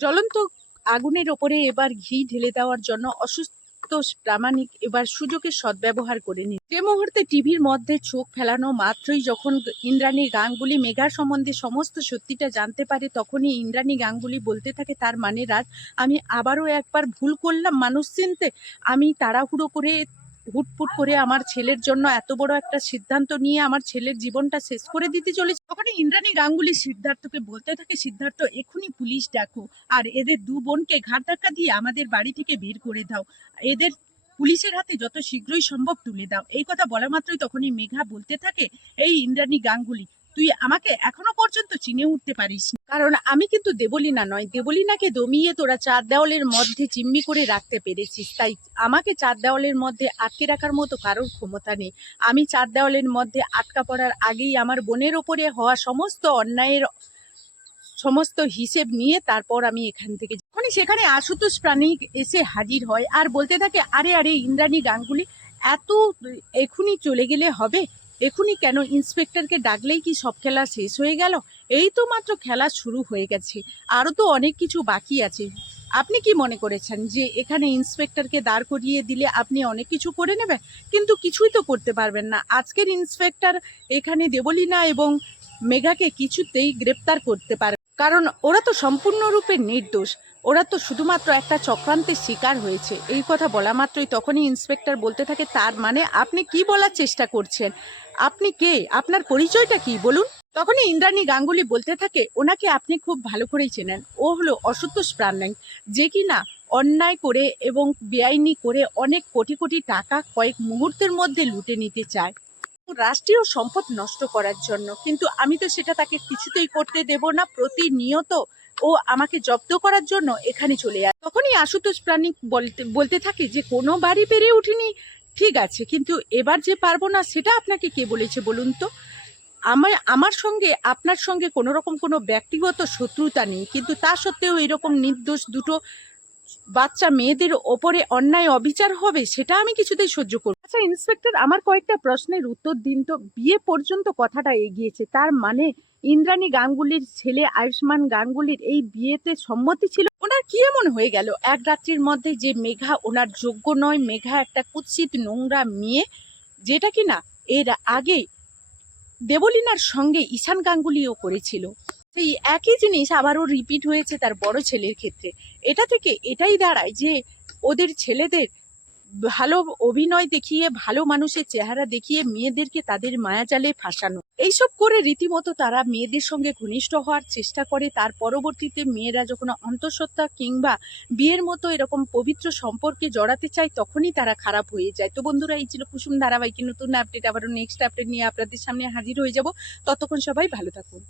জ্বলন্ত আগুনের ওপরে এবার ঘি ঢেলে দেওয়ার জন্য অসুস্থ প্রামাণিক এবার সুযোগের সদ্ব্যবহার করে নিন। যে মুহূর্তে টিভির মধ্যে চোখ ফেলানো মাত্রই যখন ইন্দ্রাণী গাঙ্গুলি মেঘা সম্বন্ধে সমস্ত সত্যিটা জানতে পারে, তখনই ইন্দ্রাণী গাঙ্গুলি বলতে থাকে, তার মানে রাজ, আমি আবারও একবার ভুল করলাম মানুষ চিনতে। আমি তাড়াহুড়ো করে হুটপুট করে আমার ছেলের জন্য এত বড় একটা সিদ্ধান্ত নিয়ে আমার ছেলের জীবনটা শেষ করে দিতে চলেছে। তখনই ইন্দ্রাণী গাঙ্গুলি সিদ্ধার্থকে বলতে থাকে, সিদ্ধার্থ, এক্ষুনি পুলিশ ডাকো আর এদের দু বোনকে ঘাড় ধাক্কা দিয়ে আমাদের বাড়ি থেকে বের করে দাও, এদের পুলিশের হাতে যত শীঘ্রই সম্ভব তুলে দাও। এই কথা বলা মাত্রই তখনই মেঘা বলতে থাকে, এই ইন্দ্রাণী গাঙ্গুলি, তুই আমাকে এখনো পর্যন্ত চিনে উঠতে পারিস, কারণ আমি কিন্তু দেবলীনা নয়। দেবলীনাকে দমিয়ে তোরা চার দেওয়ালের মধ্যে জিম্মি করে রাখতে পেরেছিস, তাই আমাকে চার দেওয়ালের মধ্যে আটকে রাখার মতো কারোর ক্ষমতা নেই। আমি চার দেওয়ালের মধ্যে আটকা পড়ার আগেই আমার বোনের ওপরে হওয়া সমস্ত অন্যায়ের সমস্ত হিসেব নিয়ে তারপর আমি এখান থেকে। যখনই সেখানে আশুতোষ প্রাণিক এসে হাজির হয় আর বলতে থাকে, আরে আরে ইন্দ্রাণী গাঙ্গুলি, এত এখুনি চলে গেলে হবে? এখুনি কেন? ইন্সপেক্টরকে ডাকলেই কি সব খেলা শেষ হয়ে গেল? এই তো মাত্র খেলা শুরু হয়ে গেছে, আরও তো অনেক কিছু বাকি আছে। আপনি কি মনে করেছেন যে এখানে ইন্সপেক্টরকে দাঁড় করিয়ে দিলে আপনি অনেক কিছু করে নেবেন? কিন্তু কিছুই তো করতে পারবেন না। আজকের ইন্সপেক্টর এখানে দেবলীনা এবং মেঘাকে কিছুতেই গ্রেপ্তার করতে পারে, কারণ ওরা তো সম্পূর্ণরূপে নির্দোষ। ওরা তো শুধুমাত্র একটা চক্রান্তের শিকার হয়েছে। এই কথা বলা মাত্রই তখনই ইন্সপেক্টর বলতে থাকে, তার মানে আপনি কি বলার চেষ্টা করছেন? আপনি কে? আপনার পরিচয়টা কি বলুন? তখনই ইন্দ্রাণী গাঙ্গুলি বলতে থাকে, ওনাকে আপনি খুব ভালো করেই চেনেন। ও হলো আশুতোষ প্রামাণিক, যে কিনা অন্যায় করে এবং বেআইনি করে অনেক কোটি কোটি টাকা কয়েক মুহূর্তের মধ্যে লুটে নিতে চায় রাষ্ট্রীয় সম্পদ নষ্ট করার জন্য। কিন্তু আমি তো সেটা তাকে কিছুতেই করতে দেব না। প্রতিনিয়ত ও আমাকে জব্দ করার জন্য এখানে চলে আসে। তখনই আশুতোষ প্রাণিক বলতে থাকে যে কোনো বাড়ি পেরে উঠিনি, ঠিক আছে, কিন্তু এবার যে পারবো না সেটা আপনাকে কে বলেছে বলুন তো? আমার সঙ্গে আপনার সঙ্গে কোনো রকম কোনো ব্যক্তিগত শত্রুতা নেই, কিন্তু তা সত্ত্বেও এরকম নির্দোষ দুটো বাচ্চা মেয়েদের ওপরে অন্যায় অবিচার হবে, সেটা আমি কিছুতেই সহ্য করব। আচ্ছা ইন্সপেক্টর, আমার কয়েকটা প্রশ্নের উত্তর দিন তো। বিয়ে পর্যন্ত কথাটা এগিয়েছে, তার মানে ইন্দ্রাণী গাঙ্গুলির ছেলে আয়ুষ্মান গাঙ্গুলির এই বিয়েতে সম্মতি ছিল? ওনার কি এমন হয়ে গেল এক রাত্রির মধ্যে যে মেঘা ওনার যোগ্য নয়? মেঘা একটা কুৎসিত নোংরা মেয়ে, যেটা কিনা এর আগে দেবলীনার সঙ্গে ঈশান গাঙ্গুলিও করেছিল। সেই একই জিনিস আবারও রিপিট হয়েছে তার বড় ছেলের ক্ষেত্রে। এটা থেকে এটাই দাঁড়ায় যে ওদের ছেলেদের ভালো অভিনয় দেখিয়ে, ভালো মানুষের চেহারা দেখিয়ে মেয়েদেরকে তাদের মায়াজালে ফাঁসানো, এইসব করে রীতিমতো তারা মেয়েদের সঙ্গে ঘনিষ্ঠ হওয়ার চেষ্টা করে। তার পরবর্তীতে মেয়েরা যখন অন্তঃসত্ত্বা কিংবা বিয়ের মতো এরকম পবিত্র সম্পর্কে জড়াতে চায়, তখনই তারা খারাপ হয়ে যায়। তো বন্ধুরা, এই ছিল কুসুম ধারাবাহিকের নতুন আপডেট। আবারও নেক্সট আপডেট নিয়ে আপনাদের সামনে হাজির হয়ে যাব। ততক্ষণ সবাই ভালো থাকুন।